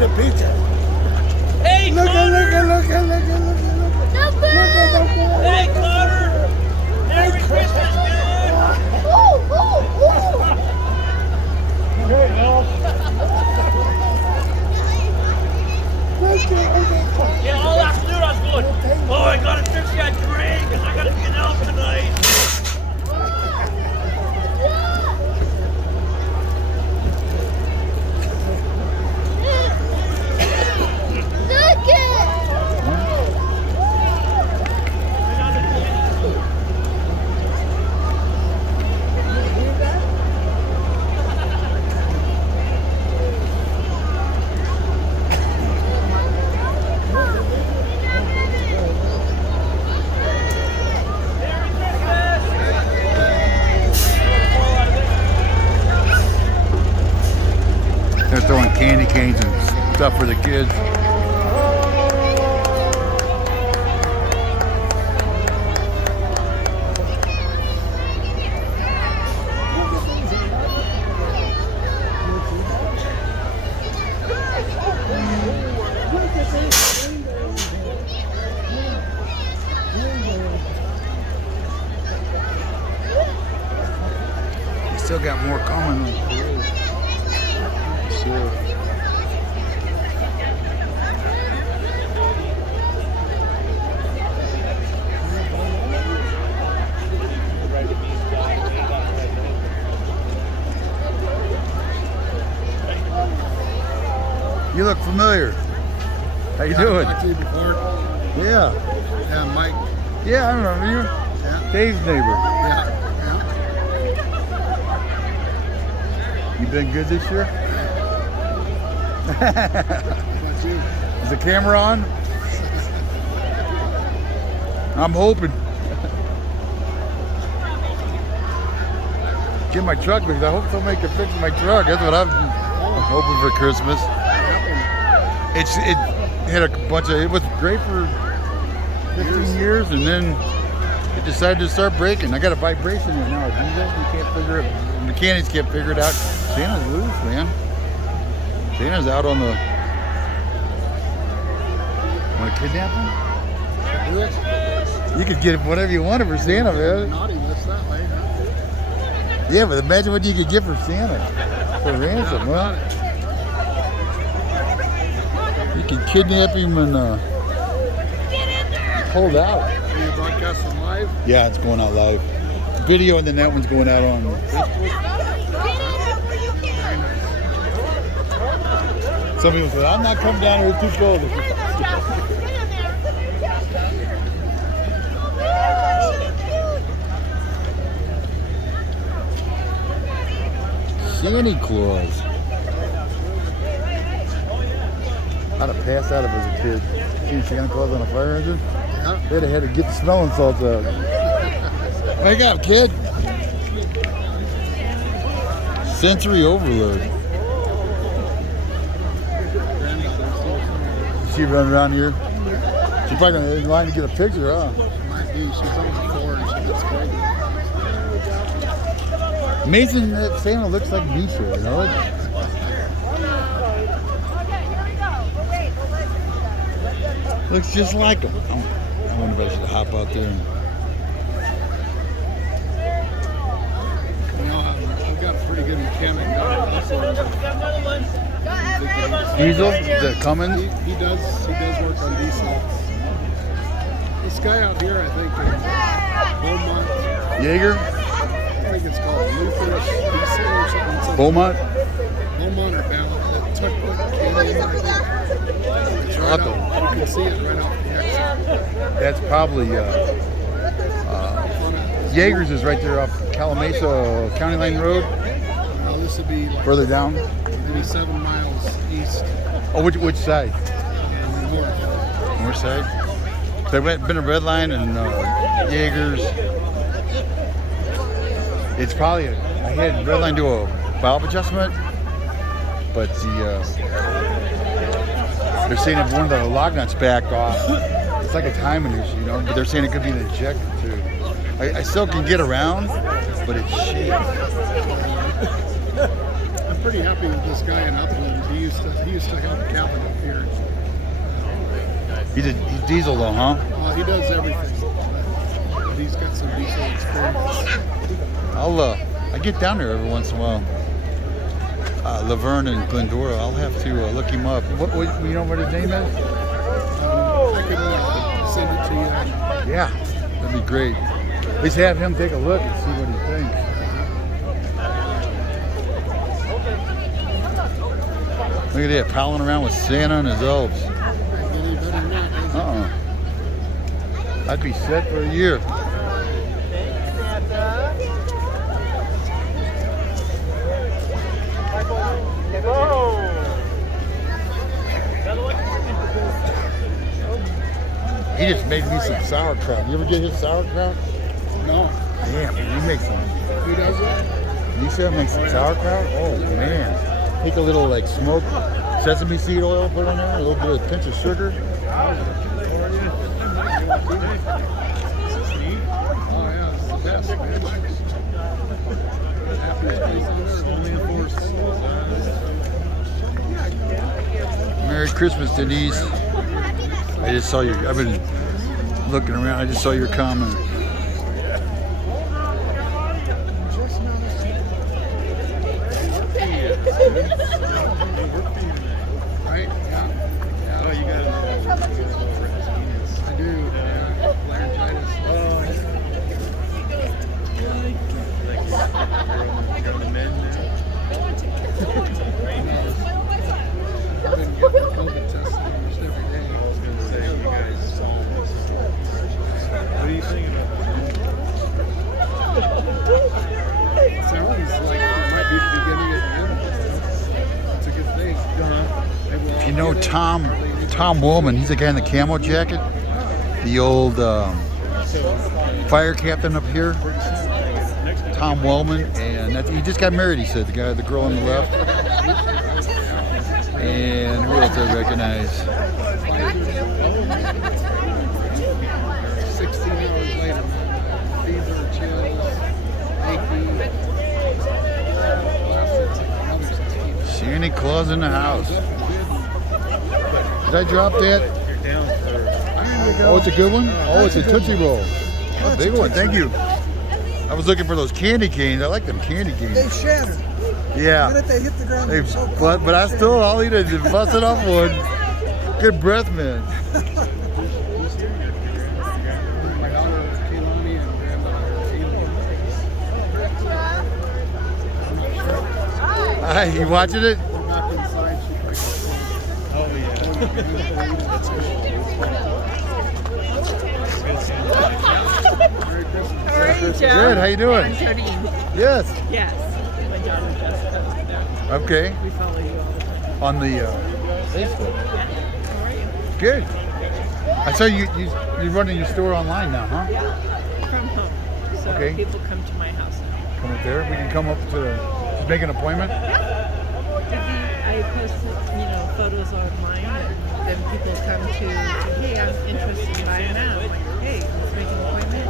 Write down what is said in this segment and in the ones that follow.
in the picture. Hey, Look Connor! at. Hey, Connor! Merry Christmas, man! Hey, Elf. Yeah, all afternoon I was going, oh, I gotta fix that grade because I gotta be an elf tonight. They're throwing candy canes and stuff for the kids. You still got more coming. Sure. You look familiar. How you doing? I've talked to you before. Yeah. Yeah, Mike. Yeah, I remember you. Yeah. Dave's neighbor. Yeah. You been good this year? How about you? Is the camera on? I'm hoping. Get my truck because I hope somebody can fix my truck. That's what I'm hoping for Christmas. It had a bunch of, it was great for 15 years and then it decided to start breaking. I got a vibration in it now. You can't figure it, mechanics can't figure it out. Santa's loose, man. Santa's out on the, want to kidnap him? Do it. You could get whatever you wanted for Santa, man. Naughty list that way, huh? Yeah, but imagine what you could get for Santa. For ransom, huh? You can kidnap him and hold out. Are you broadcasting live? Yeah, it's going out live. Video, and then that one's going out on Facebook. Some people say, I'm not coming down here, it's too cold. Santa Claus. I'd have passed out of as a kid. Seen Santa Claus on a fire engine? Yeah. They'd have had to get the smelling salts out. Wake up, kid. Sensory overload. She run around here. She's probably gonna in line to get a picture, huh? Might be. She's only 4 and she gets crazy. Amazing that Santa looks like Misha, you know? Looks just like him. I wonder if I should hop out there and... You know, I've got a pretty good mechanic down Diesel? Is that Cummins? He does work on diesel. This guy out here, I think, is Beaumont. Jaeger? I think it's called Luther's Diesel or something. Beaumont? Beaumont or Ballant. That Tuckwood Canyon, I think. It's right Otto. out, you can see it right off the exit. That's probably... Jaeger's is right there off Calamasa County Line Road. Now this would be like Further down. maybe 7 miles east Oh, which side? and north. North side. So I've been a red line and Jaeger's. It's probably I had red line do a valve adjustment, but they're saying if one of the log nuts backed off, it's like a timing issue, you know. But they're saying it could be an ejector too. I still can get around, but it's shaped. I'm pretty happy with this guy in Upland. He used to help cabin up here. He's diesel though, huh? He does everything. But he's got some diesel experience. I get down there every once in a while. Laverne and Glendora. I'll have to look him up. What you know what his name is? I can send it to you. Yeah, that'd be great. Let's have him take a look and see what he thinks. Look at that, prowling around with Santa and his elves. I'd be set for a year. He just made me some sauerkraut. You ever get his sauerkraut? No. Damn, he makes some. Who does it? You said make some sauerkraut? Oh man. Take a little like smoked sesame seed oil, put on there, a little bit of pinch of sugar. Oh yeah, it's the best, man. Happiest place on earth, only in Forest. Merry Christmas, Denise. I just saw I've been looking around, I just saw your comment. Right? Yeah. Oh, you got it. I do. Yeah. Laryngitis. Oh, You're on the mend now? I've been getting COVID tests almost every day. I was going to say, you guys. What are you thinking about? Sounds like it might be the beginning of the end. It's a good thing. If you know Tom Woolman, he's the guy in the camo jacket, the old fire captain up here. Tom Woolman, and he just got married. He said the girl on the left. And who else I recognize? 16 hours later, fever, chills, achy. Santa Claus in the house. Did I drop that? You're down for. Oh, it's a good one? Oh, it's a Tootsie Roll. A big one, thank you. I was looking for those candy canes. I like them candy canes. They shattered. The Yeah. minute they hit the ground, they're so cold. But I'll eat it and bust it off one. Good breath, man. My daughter, Kehlani, and granddaughter, Hi, you watching it? we're back inside. She Oh, yeah. Merry Christmas. How are you, Joe? Good, how you doing? I'm Jodine. Yes. Yes. My daughter Jessica. Okay. We follow you all the time. On the Facebook. How are you? Good. I saw you're running your store online now, huh? From home. So Okay. people come to my house now. Come up there. We can come up to make an appointment. I post, photos online, and then people come to, hey, I'm interested in buying now. I'm like, hey, let's make an appointment.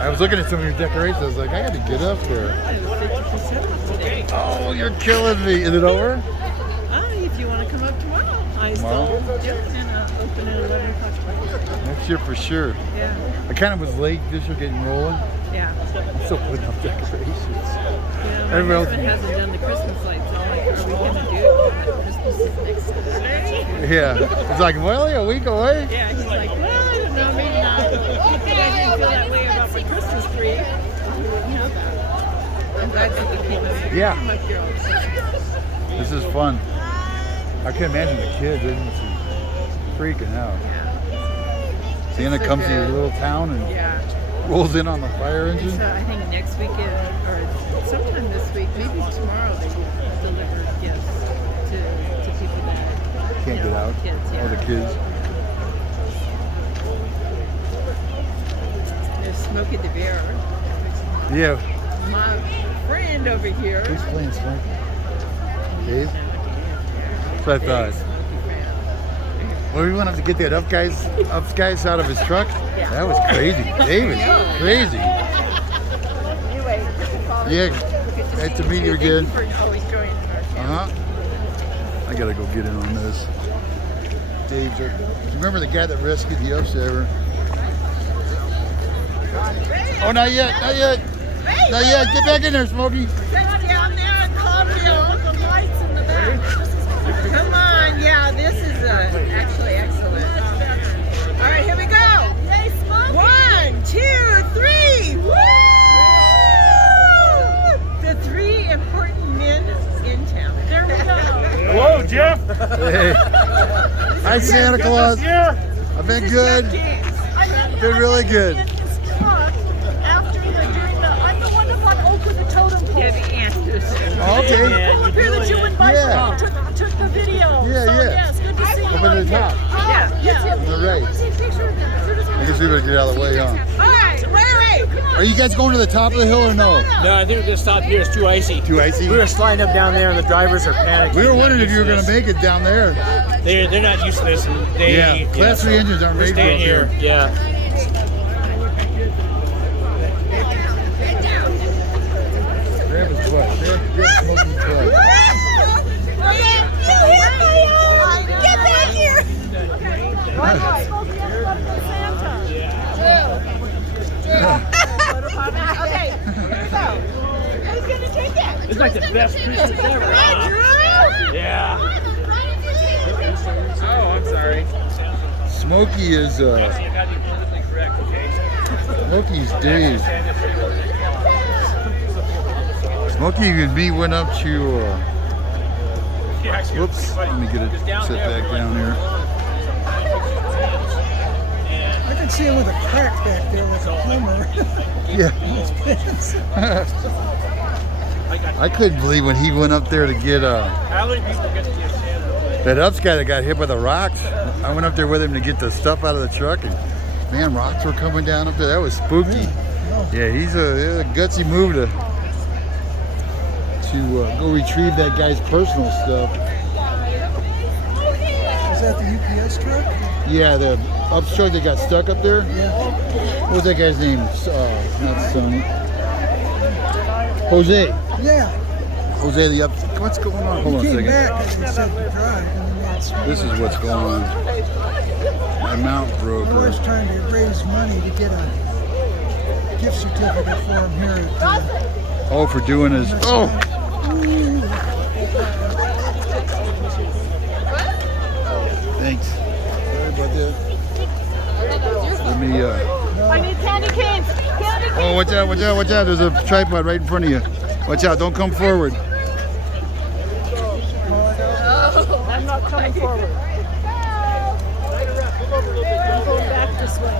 I was looking at some of your decorations. I was like, I got to get up there. It was 50% off today. Oh, you're killing me. Is it over? If you want to come up tomorrow, I still open at 11 o'clock tomorrow. Next year for sure. Yeah. I kind of was late this year getting rolling. Yeah. I'm still putting up decorations. Yeah, my Everybody else- husband hasn't done the Christmas lights. I'm like, are we going to do it? Christmas is next Saturday. Yeah. It's like, well, a week away. Yeah, he's like, well, I don't know, maybe not. I didn't feel that way about my Christmas tree. I'm glad that you came up here. Yeah. Come up here all the time. This is fun. I can imagine the kids, they're gonna be freaking out. Yeah. Santa So comes to your good. little town and Yeah. rolls in on the fire And engine. so I think next weekend, or sometime this week, maybe tomorrow, they will deliver gifts to people that Can't get out. Kids, yeah. All the kids. There's Smokey the Bear. Yeah. My friend over here. Who's playing Smokey? Dave? That's what I thought. Smokey fan. Well, we went up to get that up guys out of his truck. That was crazy. David, crazy. Anyway, Yeah. Nice to meet you again. Thank you for always joining us. I gotta go get in on this. Dave's. Remember the guy that rescued the upsaver? Oh, not yet, not yet, not yet. Get back in there, Smokey. Get down there and calm down. The lights in the back. Come on, yeah, this is actually excellent. All right, here we go. 1, 2, 3. Woo! The 3 important men in town. There we go. Hello, Jeff. Hey. Hi, Santa Claus. I've been good. Been really good. I'm the one that brought Oak with the totem pole. Debbie Anderson. Oh, okay. Up here that you went by Yeah. took the video. Yeah, so, yeah. yes, good to see you. Up in the top. Yeah. On the right. I guess we better get out of the way, huh? All right, Larry. Are you guys going to the top of the hill or no? No, I think we're gonna stop here. It's too icy. Too icy? We were sliding up down there, and the drivers are panicking. We were wondering if you were going to make it down there. They're not used to this. And they, Yeah, Class 3 engines aren't we're made for staying up here. Yeah. Grab his butt. Grab Smokey's butt. Get back here. Okay, so who's gonna take it? It's like the best Christmas ever. Yeah. Oh, I'm sorry. Smokey is, You gotta be politically correct, okay? Smokey's Dave. Smokey and me went up to, whoops, let me get it set back down here. I can see him with a crack back there like a plumber. Yeah. I couldn't believe when he went up there to get, How many people get to see a Santa? that ups guy that got hit by the rocks. I went up there with him to get the stuff out of the truck, and man, rocks were coming down up there. That was spooky. Yeah, he's a gutsy move to go retrieve that guy's personal stuff. Is that the UPS truck? Yeah, the ups truck that got stuck up there. Yeah. What was that guy's name? Not Sonny. Jose. Yeah. Jose the ups. What's going on? Hold on a He came second. back and he said to drive. And then This is what's going on. My mount broke. I was trying to raise money to get a gift certificate for him here at Oh, for doing his. Oh. Thanks. Sorry about that. Let me. I need candy canes. Candy canes. Oh, watch out! Watch out! Watch out! There's a tripod right in front of you. Watch out! Don't come forward. I'm not coming forward. I'm going back this way.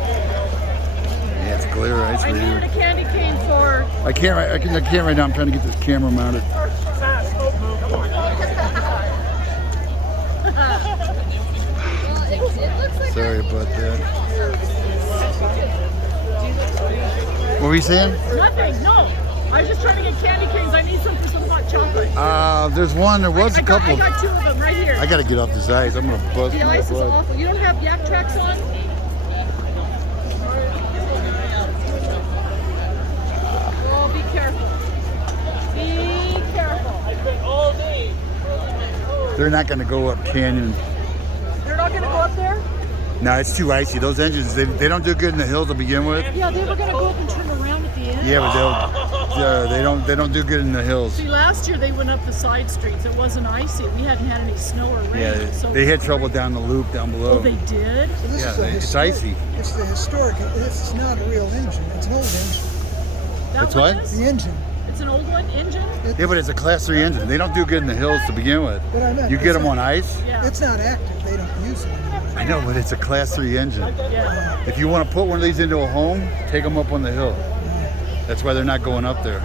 Yeah, it's clear ice I right needed a here. candy cane for. I can't right now. I'm trying to get this camera mounted. Sorry about that. What were you saying? Nothing. No. I was just trying to get candy canes. I need some for some hot chocolate. There's one. There was a couple. I got 2 of them right here. I gotta get off this ice. I'm gonna bust The my ice is butt. awful. You don't have yak tracks on? Oh, be careful. Be careful. They're not gonna go up canyon. They're not going to go up there? No, it's too icy. Those engines, they don't do good in the hills to begin with. Yeah, they were going to go up and turn around at the end. Yeah, but they don't do good in the hills. See, last year they went up the side streets. It wasn't icy. We hadn't had any snow or rain. Yeah, so they had trouble down the loop down below. Oh, they did? So this Yeah, is a it's historic- icy. It's the historic. This is not a real engine. It's an old engine. That's one what? is? The engine. It's an old one, engine? Yeah, but it's a Class 3 engine. They don't do good in the hills to begin with. But I meant You get it's them not- on ice. Yeah. It's not active. They don't use it anymore. I know, but it's a Class 3 engine. Yeah. If you want to put one of these into a home, take them up on the hill. That's why they're not going up there.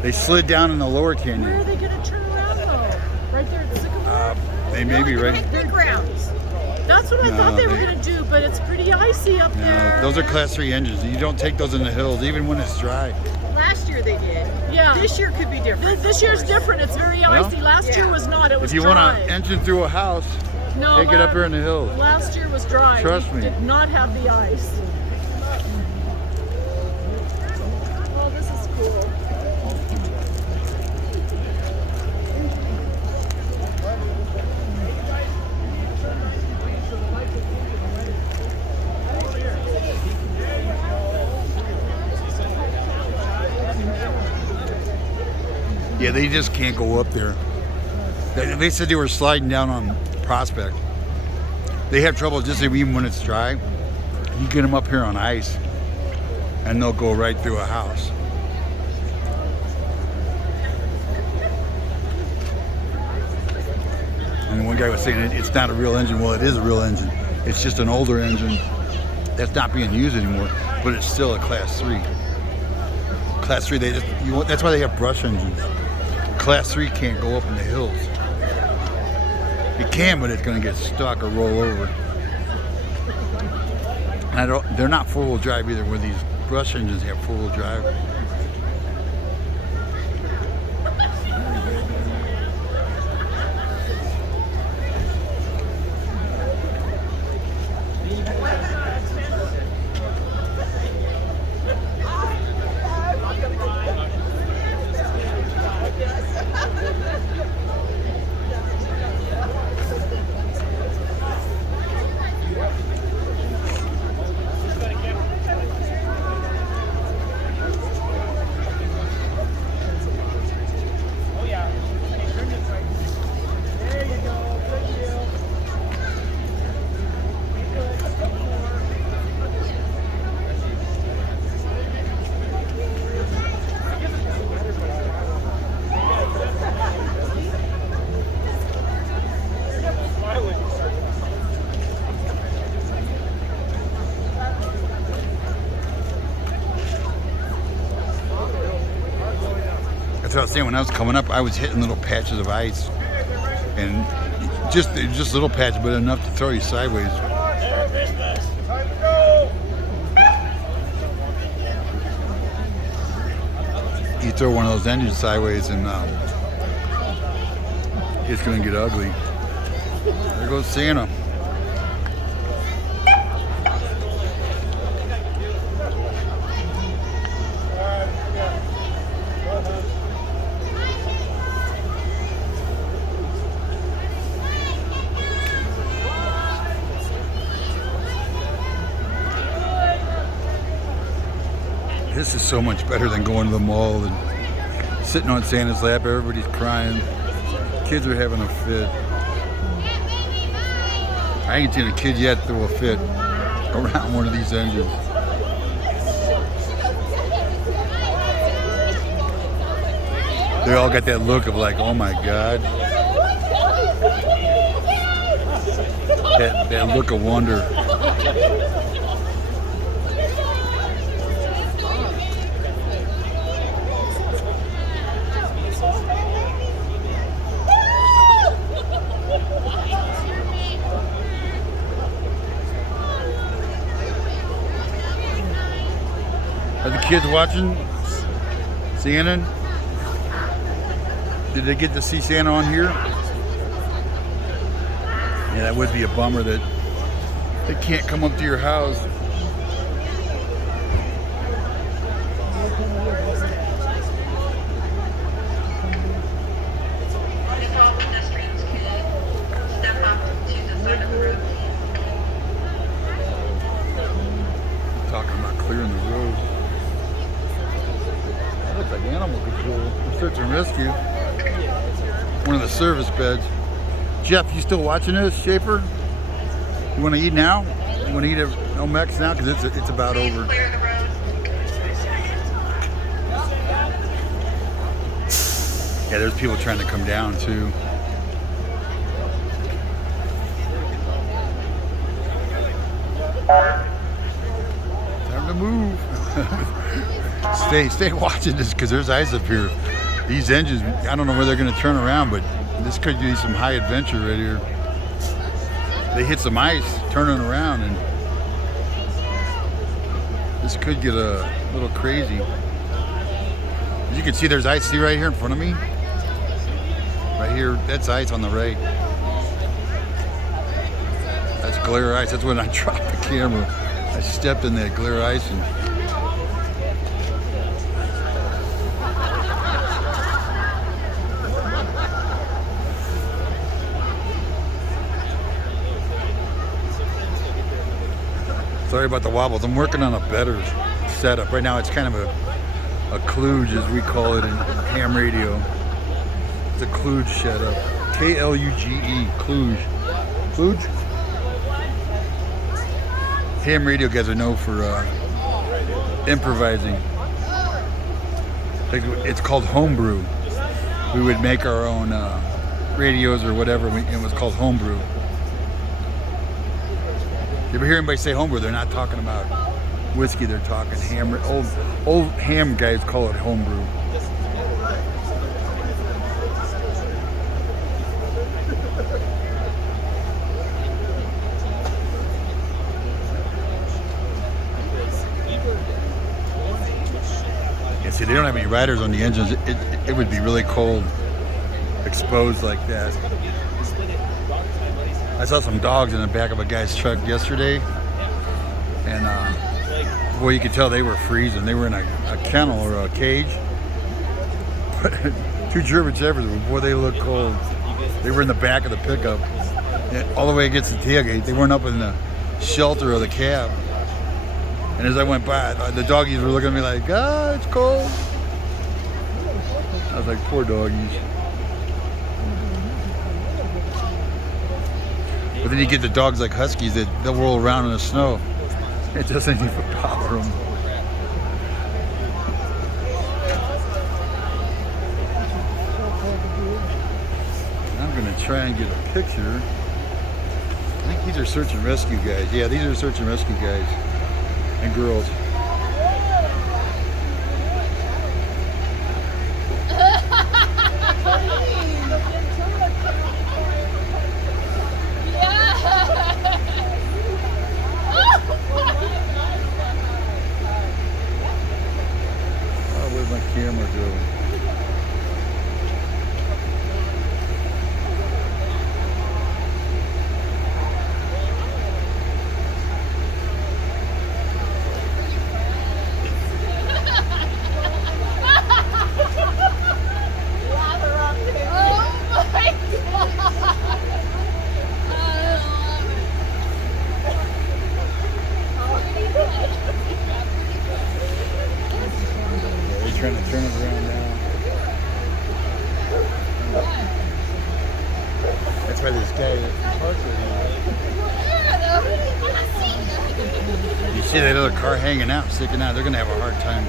They slid down in the lower Where are canyon. they going to turn around though? Right there at the Sycamore? They may be right. Picnic grounds. That's what I thought they were they- going to do, but it's pretty icy up there. No, those are Class 3 engines. You don't take those in the hills, even when it's dry. Last year they did. Yeah. This year could be different. This year's different. It's very Well, icy. Last year was not. It was If you dry. want to enter through a house, No, take it up here in the hills. Last year was dry. Trust We me. did not have the ice. Oh, this is cool. Yeah, they just can't go up there. They said they were sliding down on Prospect. They have trouble just even when it's dry. You get them up here on ice, and they'll go right through a house. And one guy was saying it's not a real engine. Well, it is a real engine. It's just an older engine that's not being used anymore, but it's still a Class 3. Class 3, that's why they have brush engines. Class 3 can't go up in the hills. It can, but it's going to get stuck or roll over. And they're not four-wheel drive either, where these brush engines have four-wheel drive. That's what I was saying. When I was coming up, I was hitting little patches of ice, and just little patches, but enough to throw you sideways. You throw one of those engines sideways, and it's going to get ugly. There goes Santa. This is so much better than going to the mall and sitting on Santa's lap. Everybody's crying. Kids are having a fit. I ain't seen a kid yet throw a fit around one of these engines. They all got that look of like, oh my God. That look of wonder. Are the kids watching Santa? Did they get to see Santa on here? Yeah, that would be a bummer that they can't come up to your house. Talking about clearing the road. That looks like animal control. Search and rescue. One of the service beds. Jeff, you still watching this, Schaefer? You want to eat now? You want to eat at Omex now? Because it's about over. Yeah, there's people trying to come down too. Time to move. Stay watching this because there's ice up here. These engines, I don't know where they're going to turn around, but this could be some high adventure right here. They hit some ice turning around, and this could get a little crazy. As you can see, there's ice. See right here in front of me? Right here, that's ice on the right. That's glare ice. That's when I dropped the camera. I stepped in that glare ice and sorry about the wobbles. I'm working on a better setup. Right now it's kind of a kludge, as we call it in ham radio. the Kluge shed up. K-L-U-G-E, Kluge. Kluge? Ham radio guys are known for improvising. It's called homebrew. We would make our own radios or whatever. It was called homebrew. You ever hear anybody say homebrew? They're not talking about whiskey. They're talking ham. Old ham guys call it homebrew. Yeah, see, they don't have any riders on the engines. It would be really cold, exposed like that. I saw some dogs in the back of a guy's truck yesterday, and boy, you could tell they were freezing. They were in a kennel or a cage. But 2 German Shepherds, boy, they look cold. They were in the back of the pickup, all the way against the tailgate. They weren't up in the shelter of the cab. And as I went by, the doggies were looking at me like, ah, it's cold. I was like, poor doggies. But then you get the dogs like huskies that they'll roll around in the snow. It doesn't even bother them. I'm gonna try and get a picture. I think these are search and rescue guys. Yeah, these are search and rescue guys and girls. Where's my camera go? Trying to turn it around now. That's why this guy parked it. You see that other car hanging out, sticking out, they're going to have a hard time.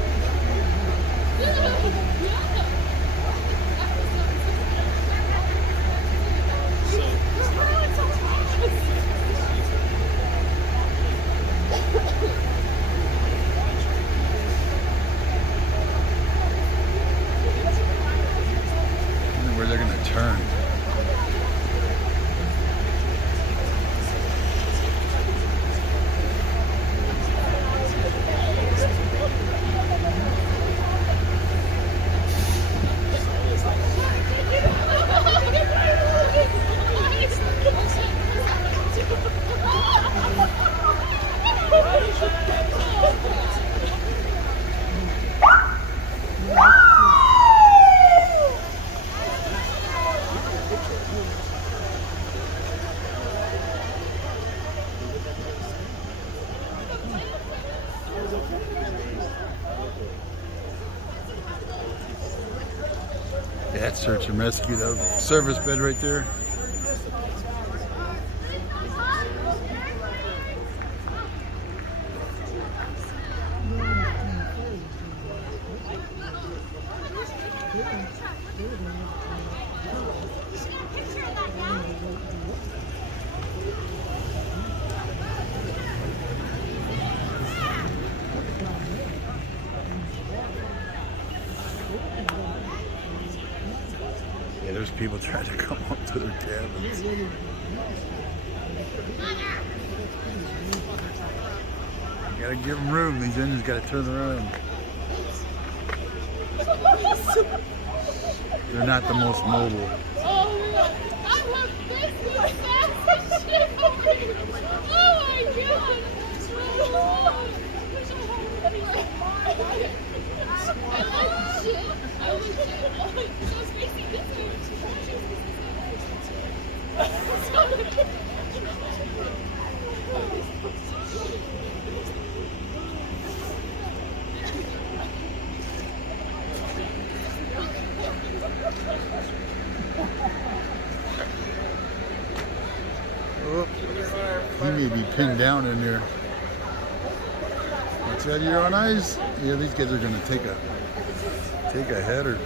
Where they're going to turn. Yeah, that's search and rescue, the service bed right there. Yeah, there's people trying to come up to their cabins. You gotta give them room. These engines gotta turn around. They're not the most mobile. Oh, he may be pinned down in there. What's that? You're on ice. Yeah, these guys are gonna take a header.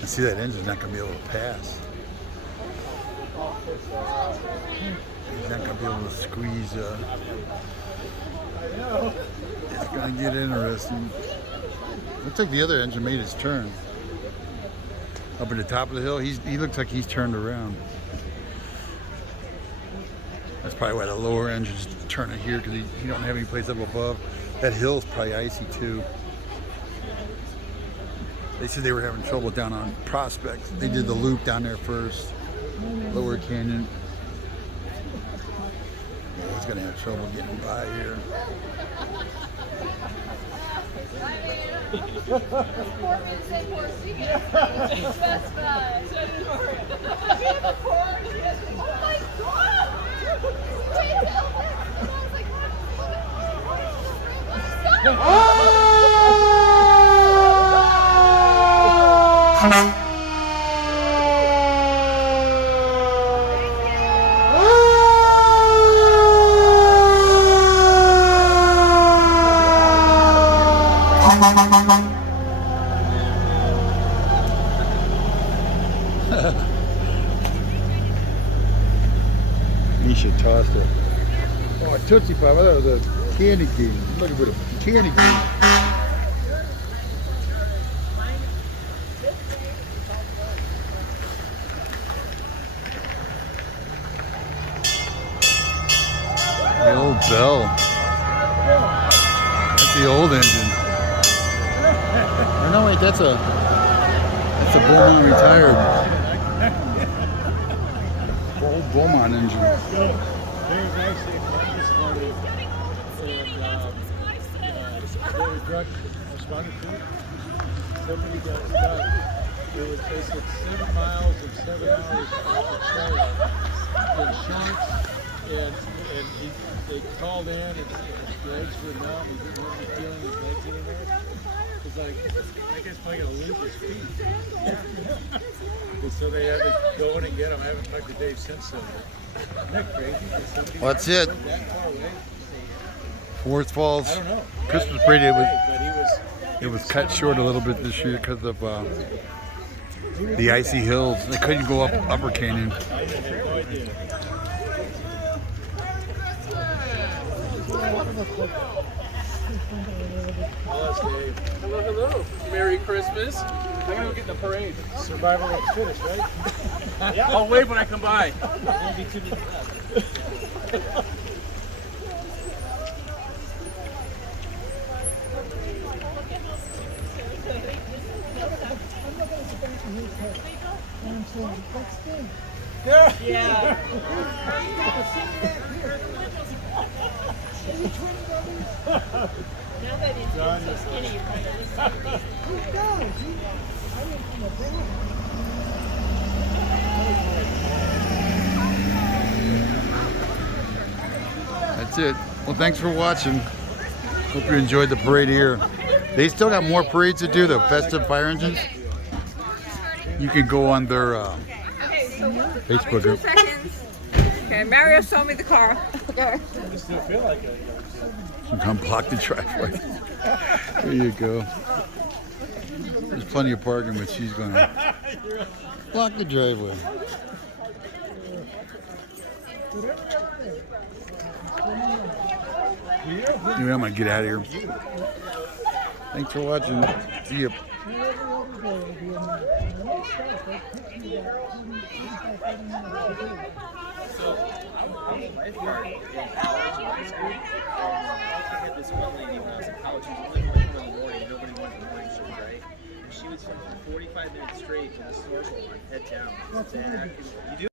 I see that engine's not gonna be able to pass. He's not gonna be able to squeeze. It's gonna get interesting. Looks like the other engine made his turn. Up at the top of the hill, he looks like he's turned around. That's probably why the lower engine's turning here, because he don't have any place up above. That hill's probably icy too. They said they were having trouble down on Prospect. They did the loop down there first, lower canyon. Yeah, he's gonna have trouble getting by here. Misha tossed it. Oh, a Tootsie Pop. I thought it was a candy cane. I'm looking for the candy cane. The old bell. That's the old engine. Or no, wait, that's a Beaumont retired. Old Beaumont engine. There's actually a class this morning, and they were drunk, responded to it. Somebody got stuck. They said 7 miles and 7 hours off the trailer in shorts, and they called in, and his legs were numb. He didn't have any feeling his legs anymore. It's like, that guy's probably gonna lose his feet. And so they had to go in and get him. I haven't talked to Dave since then. Isn't that crazy? Well, that's it. That far away? Forest Falls I don't know. Christmas parade. But It was cut short a little bit this year because of the icy hills. They couldn't go up Upper Canyon. I had no idea. Hello, hello. Merry Christmas. I'm gonna go get in the parade. Survival of the fittest, right? Yeah, I'll wave when I come by. Yeah. Now that he's so skinny, you kind of That's it. Well, thanks for watching. Hope you enjoyed the parade here. They still got more parades to do, the Festive Fire Engines. You can go on their Facebook group. Okay, Mario showed me the car. Okay. Come block the driveway. There you go. There's plenty of parking, but she's going to block the driveway. Anyway, I'm going to get out of here. Thanks for watching. See you. I had this one lady when I was in college who was only going home in the morning. Nobody wanted the morning shift, right? And she would swim for 45 minutes straight with a snorkel on, head down. Exactly. You do